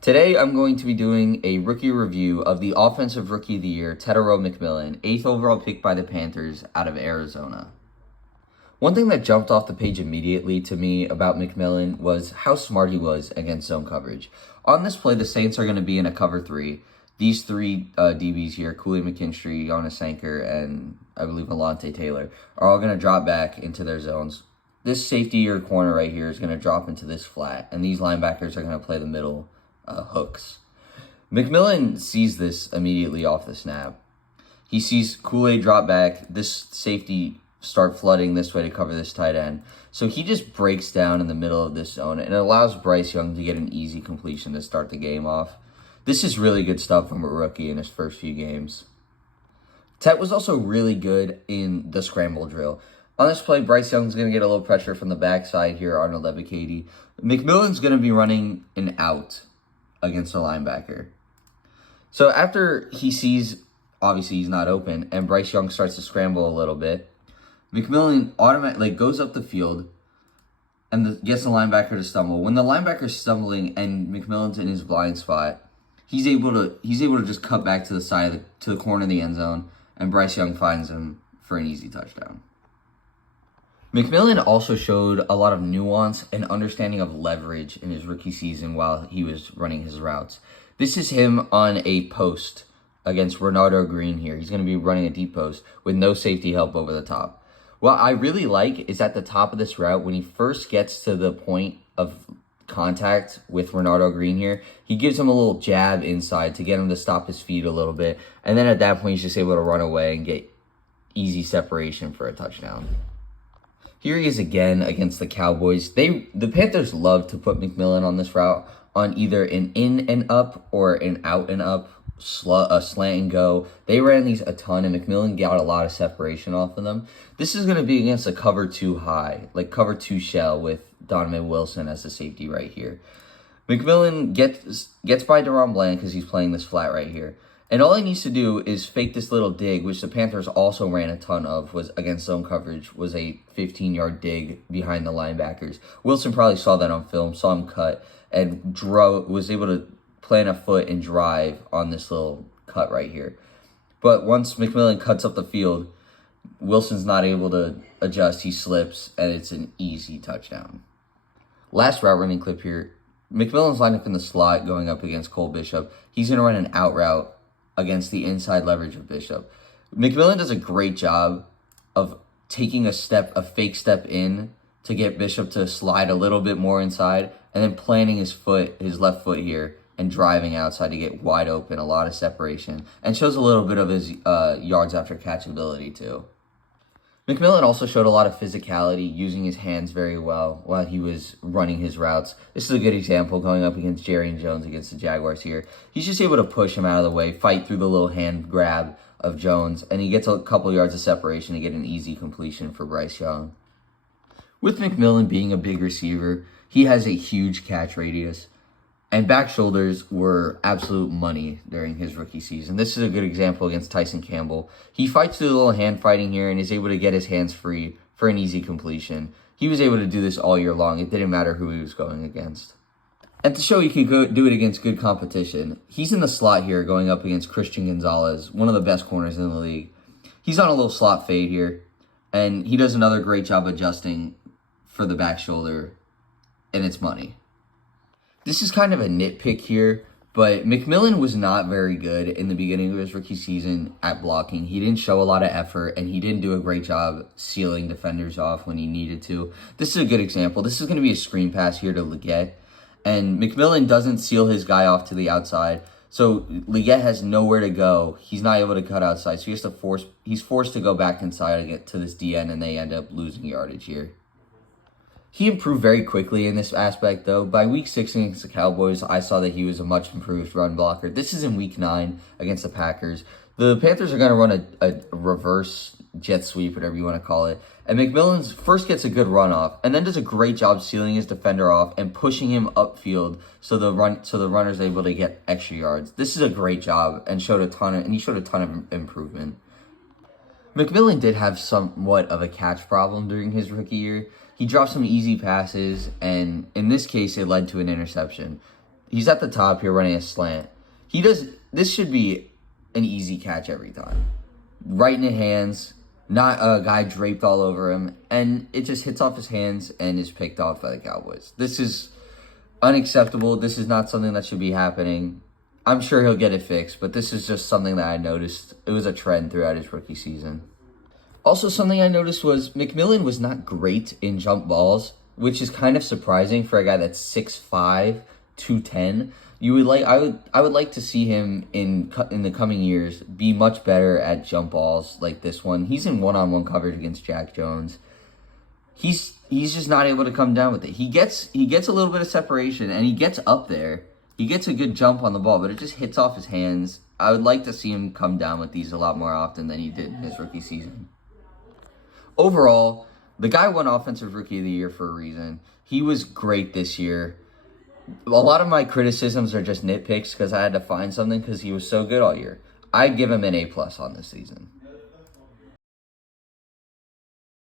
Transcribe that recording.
Today, I'm going to be doing a rookie review of the Offensive Rookie of the Year, Tetairoa McMillan, 8th overall pick by the Panthers out of Arizona. One thing that jumped off the page immediately to me about McMillan was how smart he was against zone coverage. On this play, the Saints are going to be in a cover 3. These three DBs here, Kool-Aid McKinstry, Jonas Sanker, and I believe Alontae Taylor, are all going to drop back into their zones. This safety or corner right here is going to drop into this flat, and these linebackers are going to play the middle hooks. McMillan sees this immediately off the snap. He sees Kool-Aid drop back, this safety start flooding this way to cover this tight end. So he just breaks down in the middle of this zone, and it allows Bryce Young to get an easy completion to start the game off. This is really good stuff from a rookie in his first few games. Tet was also really good in the scramble drill. On this play, Bryce Young's going to get a little pressure from the backside here on Katie. McMillan's going to be running an out against a linebacker. So after he sees, obviously he's not open, and Bryce Young starts to scramble a little bit, McMillan automatically goes up the field and gets the linebacker to stumble. When the linebacker's stumbling and McMillan's in his blind spot, he's able to just cut back to the side to the corner of the end zone, and Bryce Young finds him for an easy touchdown. McMillan also showed a lot of nuance and understanding of leverage in his rookie season while he was running his routes. This is him on a post against Renardo Green here. He's going to be running a deep post with no safety help over the top. What I really like is at the top of this route, when he first gets to the point of contact with Renardo Green here, he gives him a little jab inside to get him to stop his feet a little bit. And then at that point, he's just able to run away and get easy separation for a touchdown. Here he is again against the Cowboys. The Panthers love to put McMillan on this route on either an in and up or an out and up, a slant and go. They ran these a ton, and McMillan got a lot of separation off of them. This is going to be against a cover 2 high, like cover 2 shell with Donovan Wilson as the safety right here. McMillan gets by DaRon Bland because he's playing this flat right here. And all he needs to do is fake this little dig, which the Panthers also ran a ton of, was against zone coverage, was a 15-yard dig behind the linebackers. Wilson probably saw that on film, saw him cut, and was able to plant a foot and drive on this little cut right here. But once McMillan cuts up the field, Wilson's not able to adjust. He slips, and it's an easy touchdown. Last route running clip here. McMillan's lined up in the slot going up against Cole Bishop. He's going to run an out route against the inside leverage of Bishop. McMillan does a great job of taking a fake step in to get Bishop to slide a little bit more inside, and then planting his left foot here, and driving outside to get wide open, a lot of separation, and shows a little bit of his yards after catch ability too. McMillan also showed a lot of physicality, using his hands very well while he was running his routes. This is a good example going up against Jerry Jones against the Jaguars here. He's just able to push him out of the way, fight through the little hand grab of Jones, and he gets a couple yards of separation to get an easy completion for Bryce Young. With McMillan being a big receiver, he has a huge catch radius, and back shoulders were absolute money during his rookie season. This is a good example against Tyson Campbell. He fights through the little hand fighting here and is able to get his hands free for an easy completion. He was able to do this all year long. It didn't matter who he was going against. And to show he could do it against good competition, he's in the slot here going up against Christian Gonzalez, one of the best corners in the league. He's on a little slot fade here, and he does another great job adjusting for the back shoulder, and it's money. This is kind of a nitpick here, but McMillan was not very good in the beginning of his rookie season at blocking. He didn't show a lot of effort, and he didn't do a great job sealing defenders off when he needed to. This is a good example. This is going to be a screen pass here to Leggett, and McMillan doesn't seal his guy off to the outside, so Leggett has nowhere to go. He's not able to cut outside, so he's forced to go back inside to get to this DN, and they end up losing yardage here. He improved very quickly in this aspect, though. By week 6 against the Cowboys, I saw that he was a much improved run blocker. This is in week 9 against the Packers. The Panthers are going to run a reverse jet sweep, whatever you want to call it. And McMillan first gets a good run off, and then does a great job sealing his defender off and pushing him upfield so the runner's able to get extra yards. This is a great job, and he showed a ton of improvement. McMillan did have somewhat of a catch problem during his rookie year. He dropped some easy passes, and in this case, it led to an interception. He's at the top here running a slant. This should be an easy catch every time. Right in the hands, not a guy draped all over him, and it just hits off his hands and is picked off by the Cowboys. This is unacceptable. This is not something that should be happening. I'm sure he'll get it fixed, but this is just something that I noticed. It was a trend throughout his rookie season. Also, something I noticed was McMillan was not great in jump balls, which is kind of surprising for a guy that's 6'5", 210. I would like to see him in the coming years be much better at jump balls like this one. He's in one-on-one coverage against Jack Jones. He's just not able to come down with it. He gets a little bit of separation and he gets up there. He gets a good jump on the ball, but it just hits off his hands. I would like to see him come down with these a lot more often than he did in his rookie season. Overall, the guy won Offensive Rookie of the Year for a reason. He was great this year. A lot of my criticisms are just nitpicks because I had to find something because he was so good all year. I'd give him an A+ on this season.